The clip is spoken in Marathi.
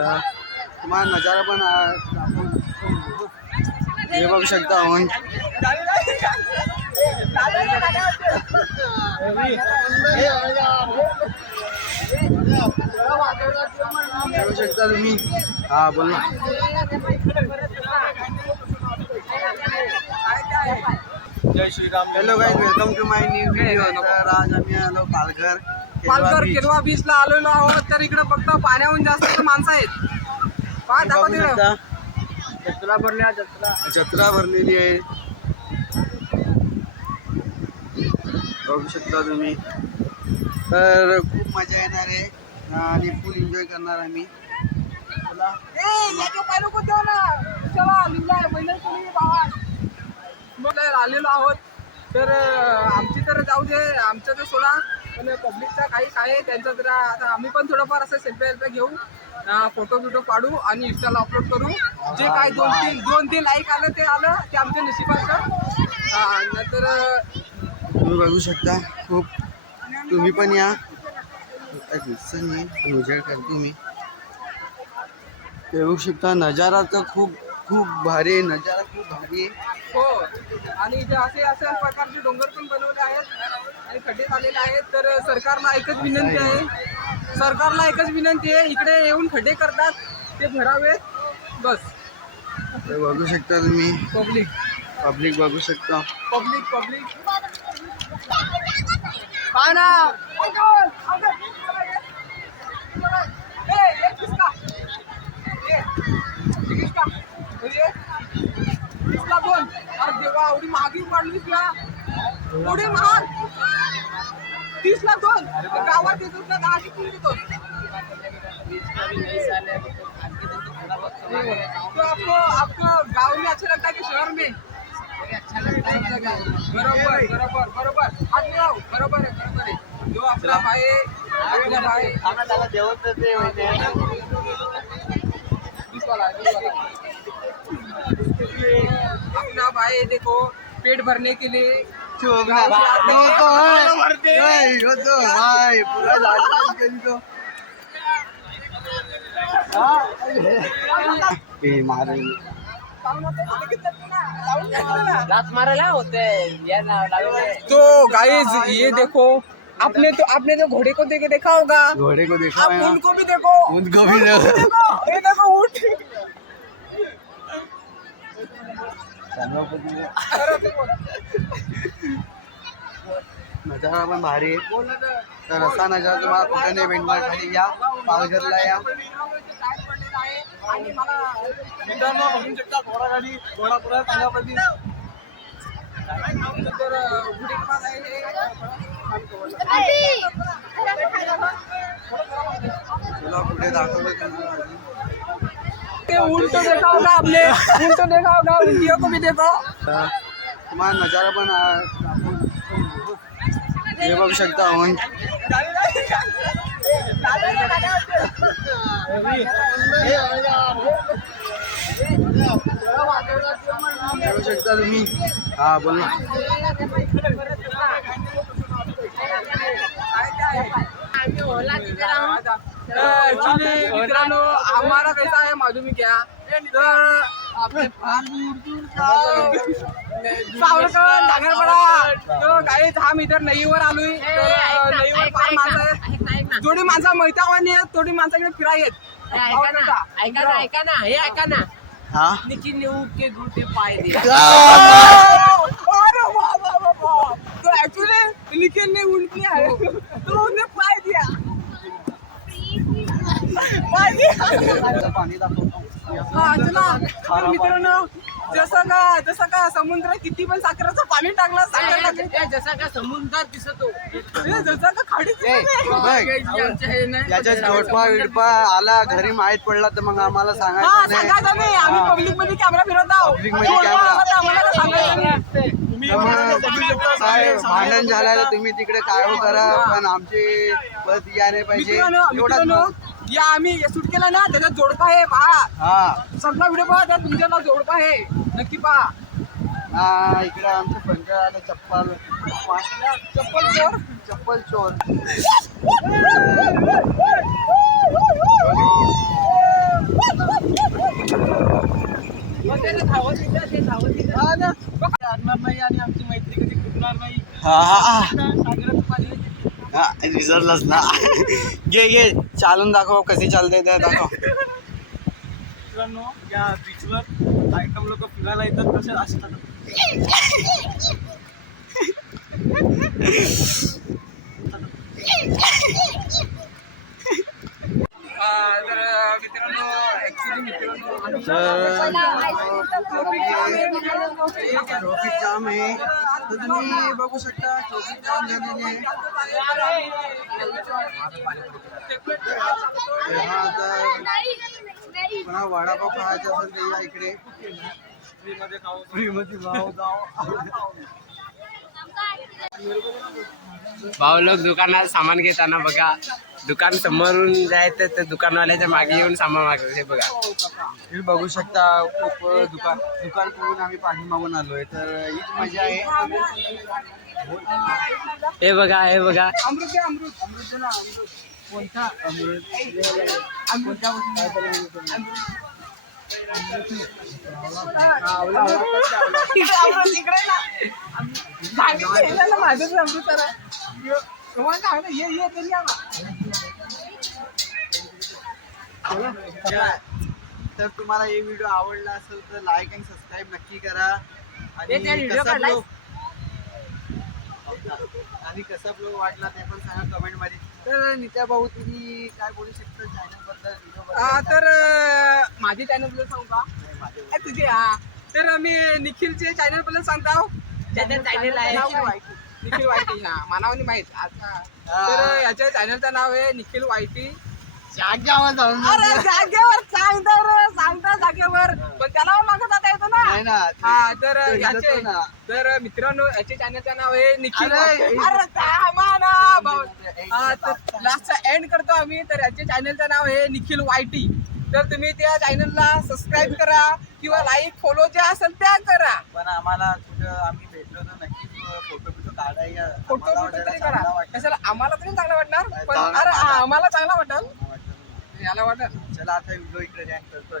तुम्हाला नजारा पण हे बघू शकता आपण बघू शकता तुम्ही. हा बोल ना. जय Shriram. Hello guys, welcome to my new video. तर आज आम्ही आलो पालघर केलवा बीचला आलेलो आहोत. तर इकडे फक्त पाण्याहून जास्त माणसं आहेत. पहा दाखवा जत्रा भरलेली आहे बघू शकता तुम्ही. तर खूप मजा येणार आहे आणि फुल एन्जॉय करणार आम्ही. आलेलो आहोत. तर आमची तर जाऊ दे, आमचं तर सोडा, पण पब्लिकचा काही आहे त्यांचं जरा. आता आम्ही पण थोडंफार असं सेल्फी घेऊ, फोटो बिटो काढू आणि इंस्टाला अपलोड करू. जे काय दोन तीन लाईक आलं ते आमच्या नशिबाचं. नंतर तुम्ही बघू शकता. खूप तुम्ही पण या. उजेड करतो मी. बघू शकता नजारा तर खूप खूप भारी आहे. नजारा खूप भारी आहे. हो, आणि इथे असे प्रकारचे डोंगर पण बनवले आहेत आणि खड्डे झालेले आहेत. तर सरकारला एकच विनंती आहे, इकडे येऊन खड्डे करतात ते भरावेत बस. ते बघू शकता तुम्ही. पब्लिक बघू शकता. पब्लिक हा ना. देवा, एवढी महागी वाढली तुला, एवढी महाग. 30 लाख दोन गावात येतो ना, 10 किलो देतो. तो आपको गाँव में अच्छा लगता है कि शहर में अच्छा लगता है? बरोबर बरोबर है. जो आपला भाई अपना भाई देखो, पेट भरने के लिए तो गाइस ये देखो, आपने तो घोड़े को देखा होगा. घोड़े को देखा आप है. उनको भी देखो. ये देखो ऊँट. नजारा पण भारी आहे. तर असा नजारा तुम्हाला कुठे नाही भेटणार. खाली या, पालघरला या. तुला पुढे दाखवलं ऊँट तो देखा होगा आपने. ऊँट तो देखा होगा, ऊँटियों को भी देखो. तुम्हाला नजारा पण हे बघू शकता आपण. बघू शकता तुम्ही. हा बोल ना. मित्रांनो, हमारा कैसा है मालूम है क्या? तर आपले हम इधर नईवर आलोय. नईवर 5 माणसं आहेत. थोडी माणसं मैतावानी आहेत, थोडी माणसाकडे फिराय आहेत. ऐका ना हा निखिल ने ऊँट के घूटे पाए दिए. अरे वाह. तो एक्चुअली निखिल ने उल्टी है तो उन्हें पाए दिया. पाणी दाखवतो. हा चला. तर मित्रांनो, जसं का समुद्र किती पण साखरेचं पाणी टाकलं, साखर टाकली, जसा का समुद्रात दिसतो. जसं का खाडी याच्या विडपा आला घरी माहित पडला तर मग आम्हाला सांगायचं नाही. सांगायचं नाही. आम्ही पब्लिक मध्ये कॅमेरा फिरवत आहोत. पब्लिक मध्ये कॅमेरा. आम्हाला सांगायचं नाही. भांडण झालं तर तुम्ही तिकडे काय करा, पण आमची परत या नाही पाहिजे मित्रांनो, एवढा. या आम्ही शूट केला ना, त्याच्यात जोडपा आहे पहा. हा सगळा व्हिडिओ पहा, त्यात तुमच्याला जोडपा आहे, नक्की पहा. हा इकडे आमचं पंच आलं. चप्पल चोर. आणणार नाही आणि आमची मैत्री कधी फुटणार नाही. हा सागराचं पाणी विसरलाच ना. घे चालून दाखव कशी चालते ते दाखव. मित्रांनो, या बीचवर आयटम लोक फिरायला येतात तसे असतात. तर मित्रांनो ऍक्च्युली ट्रॉफिक जाम आहे तर तुम्ही बघू शकता. ट्रॉफिक जाम झालेली आहे. हा तर पुन्हा वडापाव खायचा असेल तर या इकडे फ्रीमध्ये जाऊ. भाऊ लोक दुकानात सामान घेताना बघा, दुकान समोरून जायचं तर दुकानवाल्याच्या मागे येऊन सामान मागतात. हे बघा, तुम्ही बघू शकता खूप दुकान करून आम्ही पाणी मागून आलोय तर हीच मजा आहे. हे बघा, हे बघा. अमृत दे ना अमृत. कोणता माझंच अमृत ये तरी या ना. तर तुम्हाला हे व्हिडिओ आवडला असेल तर लाईक आणि सबस्क्राईब नक्की करा. ते त्या व्हिडिओ काढलाय? आणि कसा ब्लॉग वाटला ते पण सांगा कमेंट मध्ये. तर नित्या भाऊ तुम्ही काय बोलू शकता चॅनल बद्दल, व्हिडिओ बद्दल? तर माझी चॅनल बद्दल सांगू का? माझे तुझे तर मी निखिलचे चॅनल बद्दल सांगतो. त्याचं channel आहे. निखिल वायटी. हा मानावानी माहित. आता तर याच्या चॅनलचं नाव आहे निखिल वायटी. जाग्यावर जाऊन अरे जागेवर सांगता जागेवर पण त्याला मागं जाता येतो ना. नाही ना. हा तर तो याचे हिंडतो ना. तर मित्रांनो याचे चॅनलचं नाव आहे निखिल. अरे, अरे थांबा ना भाऊ. तर लास्टचा एंड करतो आम्ही. तर याचे चॅनलचं नाव आहे निखिल वायटी. तर तुम्ही त्या चॅनलला सबस्क्राईब करा किंवा लाईक फॉलो जे असेल त्या करा. पण आम्हाला कुठं आम्ही भेटलो तर नक्कीच फोटो काढायला फोटो तरी करा. कशाला आम्हाला तरी चांगलं वाटणार. पण चांगलं अरे वाटणार. आम्हाला चांगलं वाटणार. वाटतं. याला वाटणार. चला आता व्हिडिओ इकडे End करतो.